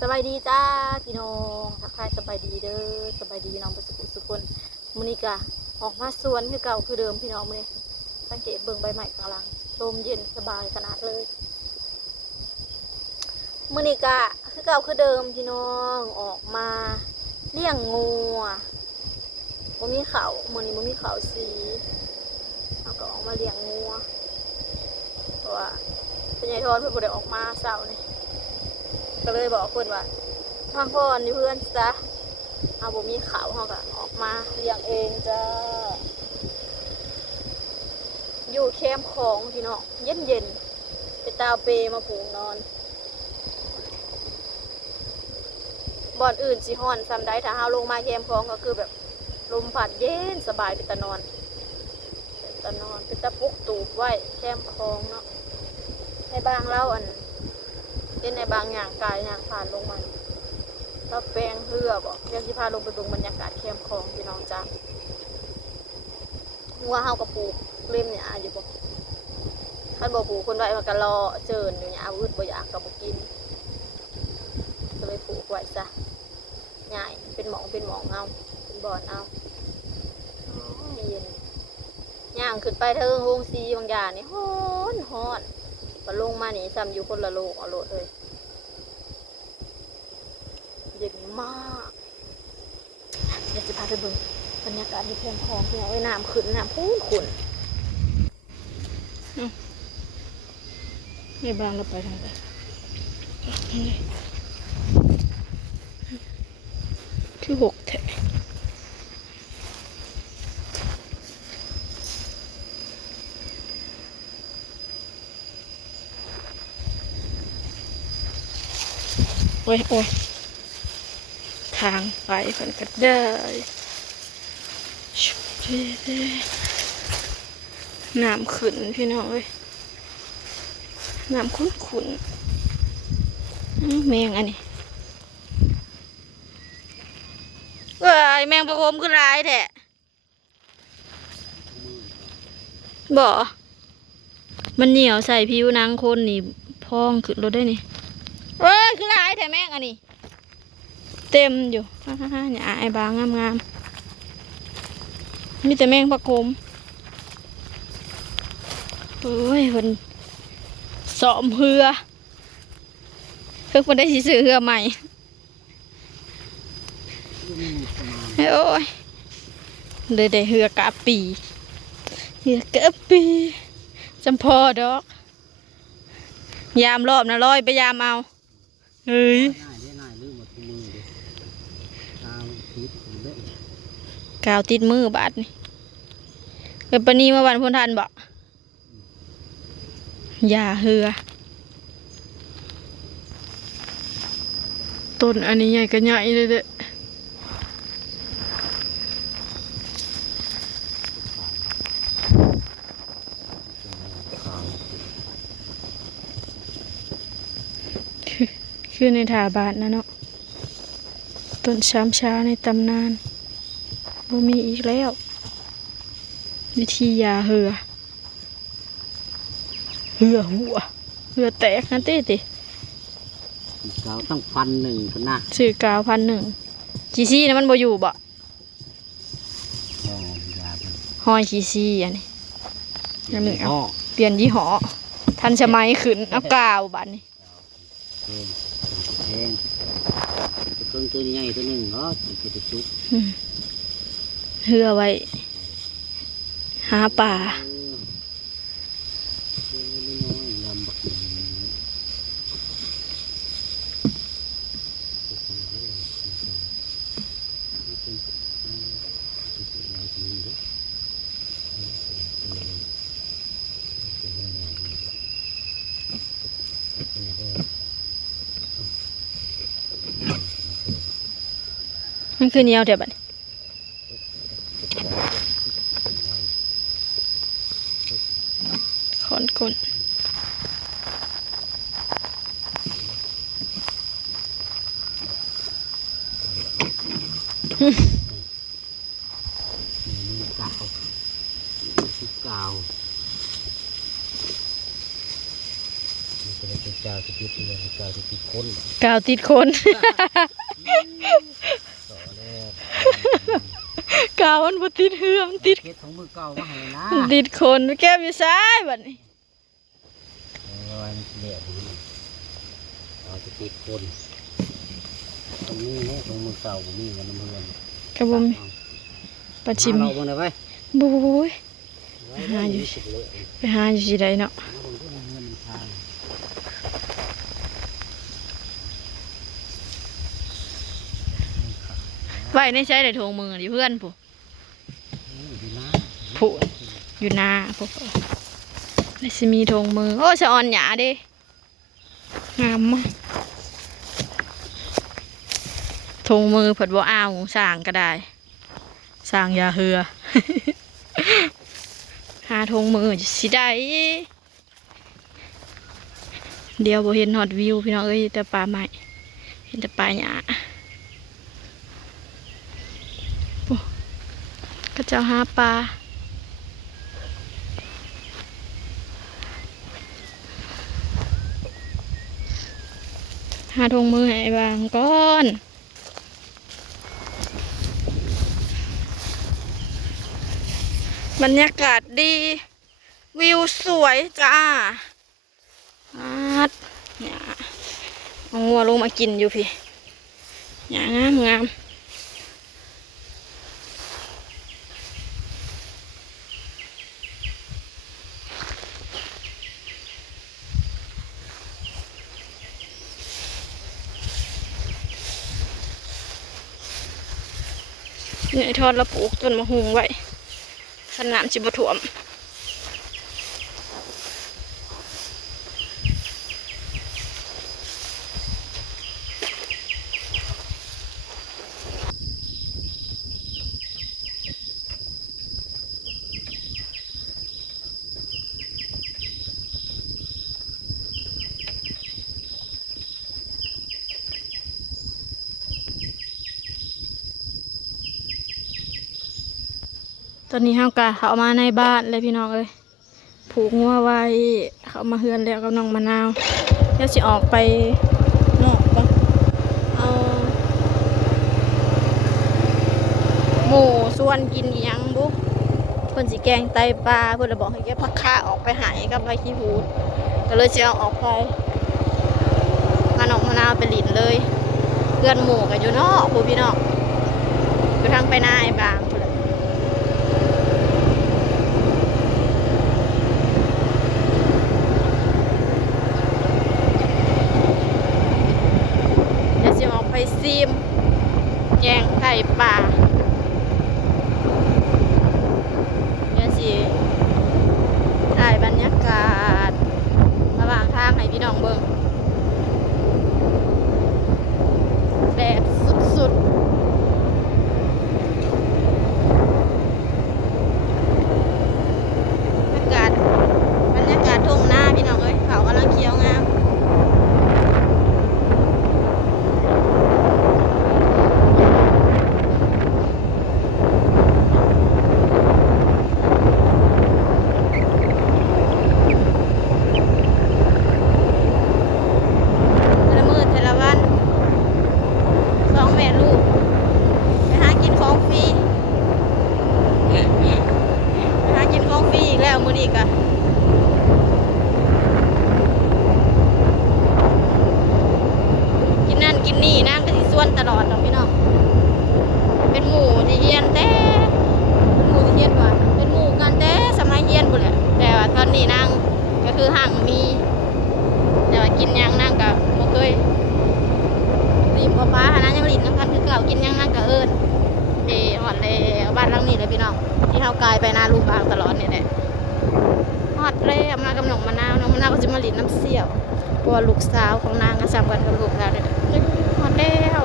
สบายดีจ้าพี่น้องทักทายสบายดีเด้อสบายดีพี่น้องประสบสุขคนมื้อนี้กะออกมาสวนคือเก่าคือเดิมพี่น้องมื้อนี้สังเกตเบิ่งใบไม้ข้างหลังลมเย็นสบายขนาดเลยมื้อนี้กะคือเก่าคือเดิมพี่น้องออกมาเลี้ยงงูบ่มีเขามื้อนี้บ่มีเขาสีเราก็ออกมาเลี้ยงงูเพราะว่าเป็นไงทอนเพิ่นบ่ได้ออกมาเช้านี่ก็เลยบอกเพิ่นว่าพักผ่อนอยู่เพื่อนจ้ะเอาบ่มีเขาเฮาก็ออกมาเลี้ยงเองจ้าอยู่แคมป์ของพี่น้องเย็นๆไปตาวเปมาผูกนอนบ่อนอื่นสิฮ้อนซ้ำใดถ้าเฮาลงมาแคมป์ของก็คือแบบลมพัดเย็นสบายเป็นตานอนเป็นตะปุกตูบไว้แคมป์ของเนาะในบางเล่าอันเห็นในบางอย่างกายอย่างผ่านลงมาเราแปลงเหือบอกเดี๋ยวสิพาลงไปดูบรรยากาศแคมป์ของพี่น้องจ้าหัวเฮากระปลูกเล่มเนี่ยอยู่บ่ท่านบอกปลูกคนไว้มันก็รอเจิญอยู่เนี่ยวืดบ่อยากกับบ่กินก็เลยปลูกไว้ซะใหญ่เป็นหมองเอาเป็นบ่อนเอาเย็นย่างขึ้นไปเทิงวงซีบางอย่างนี่ฮ้อนมาลงมานี่ซ้ำอยู่คนละโลกเอาโลดเลยเย็นมากเดี๋ยวจะพาไปเบิ่งบรรยากาศที่แคมป์ของที่เอาไว้น้ำขึ้นน้ำขุ่นนี่บางเราไปทางไหนที่6แถวโอ้ยทางไปกันก็ได้น้ำขึ้นพี่น้องเอ้ยน้ำขุ่นแมงอันนี้เอ้ยแมงประโคมคือร้ายแท้บ่มันเหนียวใส่ผิวหนังคนนี่พองขึ้นรถได้นี่เอ้ยคือร้ายแท้แมงอันนี้เต็มอยู่เนี่ยไอ้บางงามมีแต่แมงประโคมโอ้ยคนสอมเหือเพิ่งคนได้สิซื้อเหือใหม่โอ้ยเลยได้เหือกะปีจำพอดอกยามรอบนะร้อยไปยามเอาเฮ้ยกาวติดมือบาดนี่เป็นปนีเมื่อวันพ้นทันบอกอย่าเหือต้นอันนี้ใหญ่ก็ใหญ่เลยเด้อคือในถาบาทนะเนาะต้นช้ำช้าในตำนานบ่มีอีกแล้ววิธียาเหือหัวเหือแตกนั่นติกาวต้อง1,000กันนะซื้อกาว1,000ขี้ซี่นะมันบ่อยู่บ่ห้อยขี้ซี่อันนี้ยังมีเอาเปลี่ยนยี่ห้อทันสมัยขึ้นเอากาวบัดนี้แพงเครื่องตัวใหญ่ตัวหนึ่งก็จะชุบเหือไว้หาป่ามันคือเหนียวเดี๋ยวบัดขอนก้นกาว เ กาวสิติดเรือกาวสิติดคน กาวติดคน ต่อแล้ว กาวมันบ่ติดเหือมันติด เฮ็ดของมือเก่ามาให้นะ ติดคนไปแก้มอยู่ซ้ายบัดนี้ วันเดียวเราจะติดคนตรงนี้เนี่ยตรงมือเก่าผมมีเงินน้ำเงิน กระบมปลาชิม เราเบิ่งได้ไหม บุ้ย หาอยู่สิเลย ไปหาอยู่ที่ใดเนาะ เบิ่งด้วยเงินทาง ไว้ในใช้ได้โทงมือดิเพื่อนผู้ ดีนะ ผู้อยู่นาผู้ได้สิมีโทงมือโอ้สะออนหยาเด้งามมากโทงมือเพิ่นบ่เอาสร้างก็ได้สร้างยาเหือ หาโทงมือสิได้เดี๋ยวบ่เห็นฮอตวิวพี่น้องเอ้ยแต่ป่าไม้เห็นแต่ป่าหญ้าโอ้ก็เจ้าหาปลาหาโทงมือให้บางก่อนบรรยากาศดีวิวสวยจ้าเนี่ยเอางัวลงมากินอยู่พี่เนี่ยงามงามเนี่ยทอดแล้วปลูกต้นมะฮุงไว้ขนาดจิบถ่วมตอนนี้เฮากะเขามาในบ้านเลยพี่น้องเอ้ยผูกงัวไว้เขามาเฮือนแล้วกับน้องมะนาวเดี๋ยวสิออกไปนอกก่อนเอาหมูส่วนกินอีหยังบุเพิ่นสิแกงไตปลาเพิ่นเลยบอกให้แกพักข้าออกไปหายกับไผขี้หูดก็เลยสิเอาออกไปพาน้องมะนาวไปหลินเลยเพื่อนหมูกันอยู่นอกผู้พี่น้องอยู่ทางไปหน้าไอ้บางพุ่นแหละ เดี๋ยวจะออกไปซิมแกงไก่ป่าเดี๋ยวสิถ่ายบรรยากาศระหว่างทางให้พี่น้องเบิ่งแดดสุดๆบรรยากาศทุ่งนาพี่น้องเอ้ยเขากำลังเคี้ยวงาม เทละมื้อเทละวันสองแม่ลูกไปหากินของฟรีไปหากินของฟรีอีกแล้วมื้อนี้ก็กินนั่นกินนี่นั่งก็สิส่วนตลอดดอกพี่น้องเป็นหมู่ที่เฮียนแต่เป็นหมู่ที่เฮียนว่าเป็นหมู่กันแต่สมัยเฮียนพุ่นแหละแต่ว่าตอนนี้นั่งก็คือห่างมี แต่ว่ากินหยังนั่งก็บ่เคยรีบเอาปลาหานั้นยังรีบน้ำกันคือเก่ากินหยังนั่งก็เอิ้นหอดแล้วบ้านหลังนี้เลยพี่น้องที่เฮากายไปนาลูกบางตลอดนี่แหละฮอดแล้วมากับน้องมะนาวน้องมะนาวก็สิมารีดน้ำเสี่ยวเพราะว่าลูกสาวของนางก็ซ้ำกันกับลูกแล้วเนี่ยฮอดแล้ว